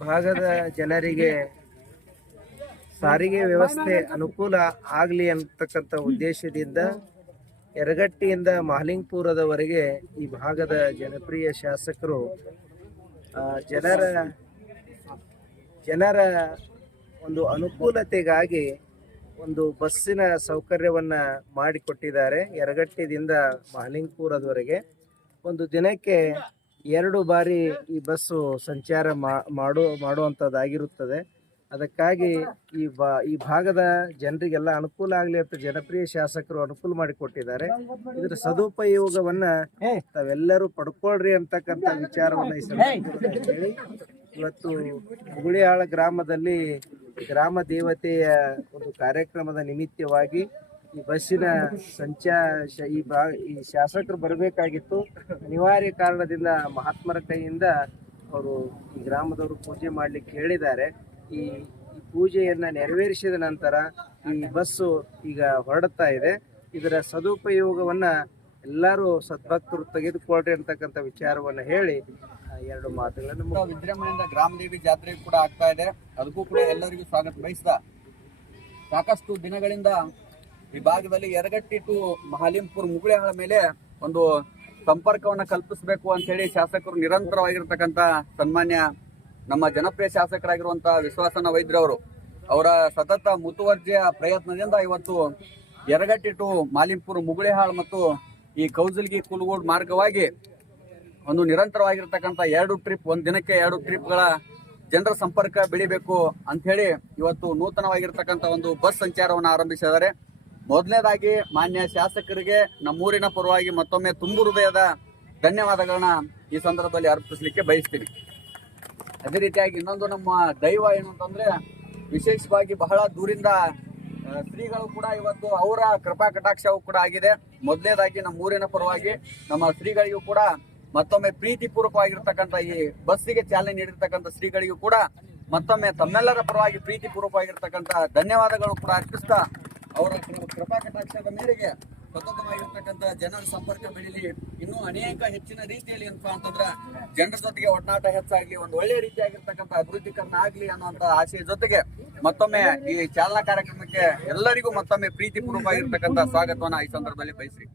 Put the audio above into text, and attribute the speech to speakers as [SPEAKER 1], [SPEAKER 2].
[SPEAKER 1] ಭಾಗದ ಜನರಿಗೆ ಸಾರಿಗೆ ವ್ಯವಸ್ಥೆ ಅನುಕೂಲ ಆಗಲಿ ಅಂತಕ್ಕಂಥ ಉದ್ದೇಶದಿಂದ ಎರಗಟ್ಟಿಯಿಂದ ಮಹಲಿಂಗ್ಪುರದವರೆಗೆ ಈ ಭಾಗದ ಜನಪ್ರಿಯ ಶಾಸಕರು ಜನರ ಜನರ ಒಂದು ಅನುಕೂಲತೆಗಾಗಿ ಒಂದು ಬಸ್ಸಿನ ಸೌಕರ್ಯವನ್ನು ಮಾಡಿಕೊಟ್ಟಿದ್ದಾರೆ. ಎರಗಟ್ಟಿದಿಂದ ಮಹಲಿಂಗ್ಪುರದವರೆಗೆ ಒಂದು ದಿನಕ್ಕೆ ಎರಡು ಬಾರಿ ಈ ಬಸ್ಸು ಸಂಚಾರ ಮಾಡು ಮಾಡುವಂಥದ್ದಾಗಿರುತ್ತದೆ ಅದಕ್ಕಾಗಿ ಈ ಬಾ ಈ ಭಾಗದ ಜನರಿಗೆಲ್ಲ ಅನುಕೂಲ ಆಗಲಿ ಅಂತ ಜನಪ್ರಿಯ ಶಾಸಕರು ಅನುಕೂಲ ಮಾಡಿಕೊಟ್ಟಿದ್ದಾರೆ. ಇದರ ಸದುಪಯೋಗವನ್ನ ತಾವೆಲ್ಲರೂ ಪಡ್ಕೊಳ್ರಿ ಅಂತಕ್ಕಂಥ ವಿಚಾರವನ್ನ ಈ ಸಂದರ್ಭದಲ್ಲಿ ಹೇಳಿ. ಇವತ್ತು ಹುಗುಳಿಯಾಳ ಗ್ರಾಮದಲ್ಲಿ ಗ್ರಾಮ ದೇವತೆಯ ಒಂದು ಕಾರ್ಯಕ್ರಮದ ನಿಮಿತ್ತವಾಗಿ ಬಸ್ಸಿನ ಸಂಚಾ ಈ ಬಾ, ಈ ಶಾಸಕರು ಬರಬೇಕಾಗಿತ್ತು. ಅನಿವಾರ್ಯ ಕಾರಣದಿಂದ ಮಹಾತ್ಮರ ಕೈಯಿಂದ ಅವರು ಈ ಗ್ರಾಮದವರು ಪೂಜೆ ಮಾಡಲಿಕ್ಕೆ ಹೇಳಿದ್ದಾರೆ. ಈ ಈ ಪೂಜೆಯನ್ನ ನೆರವೇರಿಸಿದ ನಂತರ ಈ ಬಸ್ಸು ಈಗ ಹೊರಡುತ್ತಾ ಇದೆ. ಇದರ ಸದುಪಯೋಗವನ್ನು ಎಲ್ಲರೂ ಸದ್ಭಕ್ತರು ತೆಗೆದುಕೊಳ್ಳ್ರಿ ಅಂತಕ್ಕಂಥ ವಿಚಾರವನ್ನು ಹೇಳಿ ಎರಡು ಮಾತುಗಳನ್ನು
[SPEAKER 2] ವಿಜೃಂಭಣೆಯಿಂದ ಗ್ರಾಮದೇವಿ ಜಾತ್ರೆ ಕೂಡ ಆಗ್ತಾ ಇದೆ. ಅದಕ್ಕೂ ಕೂಡ ಎಲ್ಲರಿಗೂ ಸ್ವಾಗತ. ಬಯಸ್ತಾ ಸಾಕಷ್ಟು ದಿನಗಳಿಂದ ಈ ಭಾಗದಲ್ಲಿ ಎರಗಟ್ಟಿ ಟು ಮಹಾಲಿಂಪುರ್ ಮುಗುಳಿಹಾಳ ಮೇಲೆ ಒಂದು ಸಂಪರ್ಕವನ್ನ ಕಲ್ಪಿಸಬೇಕು ಅಂತ ಹೇಳಿ ಶಾಸಕರು ನಿರಂತರವಾಗಿರ್ತಕ್ಕಂಥ ಸನ್ಮಾನ್ಯ ನಮ್ಮ ಜನಪ್ರಿಯ ಶಾಸಕರಾಗಿರುವಂತಹ ವಿಶ್ವಾಸನ ವೈದ್ಯರವರು ಅವರ ಸತತ ಮುತುವರ್ಜಿಯ ಪ್ರಯತ್ನದಿಂದ ಇವತ್ತು ಎರಗಟ್ಟಿ ಟು ಮಾಲಿಂಪುರ್ ಮುಗುಳೆಹಾಳ್ ಮತ್ತು ಈ ಕೌಜಲ್ಗಿ ಕುಲಗೋಡ್ ಮಾರ್ಗವಾಗಿ ಒಂದು ನಿರಂತರವಾಗಿರ್ತಕ್ಕಂಥ ಎರಡು ಟ್ರಿಪ್, ಒಂದು ದಿನಕ್ಕೆ ಎರಡು ಟ್ರಿಪ್ಗಳ ಜನರ ಸಂಪರ್ಕ ಬೆಳಿಬೇಕು ಅಂತ ಹೇಳಿ ಇವತ್ತು ನೂತನವಾಗಿರ್ತಕ್ಕಂಥ ಒಂದು ಬಸ್ ಸಂಚಾರವನ್ನು ಆರಂಭಿಸಿದ್ದಾರೆ. ಮೊದಲನೇದಾಗಿ ಮಾನ್ಯ ಶಾಸಕರಿಗೆ ನಮ್ಮೂರಿನ ಪರವಾಗಿ ಮತ್ತೊಮ್ಮೆ ತುಂಬು ಹೃದಯದ ಧನ್ಯವಾದಗಳನ್ನ ಈ ಸಂದರ್ಭದಲ್ಲಿ ಅರ್ಪಿಸಲಿಕ್ಕೆ ಬಯಸ್ತೀನಿ. ಅದೇ ರೀತಿಯಾಗಿ ಇನ್ನೊಂದು ನಮ್ಮ ದೈವ ಏನು ಅಂತಂದ್ರೆ ವಿಶೇಷವಾಗಿ ಬಹಳ ದೂರಿಂದ ಶ್ರೀಗಳು ಕೂಡ ಇವತ್ತು ಅವರ ಕೃಪಾ ಕಟಾಕ್ಷವು ಕೂಡ ಆಗಿದೆ. ಮೊದಲನೇದಾಗಿ ನಮ್ಮ ಊರಿನ ಪರವಾಗಿ ನಮ್ಮ ಶ್ರೀಗಳಿಗೂ ಕೂಡ ಮತ್ತೊಮ್ಮೆ ಪ್ರೀತಿ ಪೂರ್ವಕವಾಗಿರ್ತಕ್ಕಂಥ ಈ ಬಸ್ಸಿಗೆ ಚಾಲನೆ ನೀಡಿರ್ತಕ್ಕಂಥ ಶ್ರೀಗಳಿಗೂ ಕೂಡ ಮತ್ತೊಮ್ಮೆ ತಮ್ಮೆಲ್ಲರ ಪರವಾಗಿ ಪ್ರೀತಿ ಪೂರ್ವಕವಾಗಿರ್ತಕ್ಕಂಥ ಧನ್ಯವಾದಗಳು ಕೂಡ ಅರ್ಪಿಸ್ತಾ ಅವರ ಕೃಪಾ ಕಟಾಕ್ಷದ ಮೇರೆಗೆ ಸತತವಾಗಿರ್ತಕ್ಕಂಥ ಜನರ ಸಂಪರ್ಕ ಬೆಳೀಲಿ. ಇನ್ನೂ ಅನೇಕ ಹೆಚ್ಚಿನ ರೀತಿಯಲ್ಲಿ ಏನಪ್ಪಾ ಅಂತಂದ್ರೆ ಜನರ ಜೊತೆಗೆ ಒಡನಾಟ ಹೆಚ್ಚಾಗ್ಲಿ, ಒಂದು ಒಳ್ಳೆ ರೀತಿಯಾಗಿರ್ತಕ್ಕಂಥ ಅಭಿವೃದ್ಧಿಕರಣ ಆಗ್ಲಿ ಅನ್ನುವಂತ ಆಶಯ ಜೊತೆಗೆ ಮತ್ತೊಮ್ಮೆ ಈ ಚಾಲನಾ ಕಾರ್ಯಕ್ರಮಕ್ಕೆ ಎಲ್ಲರಿಗೂ ಮತ್ತೊಮ್ಮೆ ಪ್ರೀತಿ ಪೂರ್ವಕವಾಗಿರ್ತಕ್ಕಂಥ ಸ್ವಾಗತವನ್ನ ಈ ಸಂದರ್ಭದಲ್ಲಿ ಬಯಸ್ರಿ.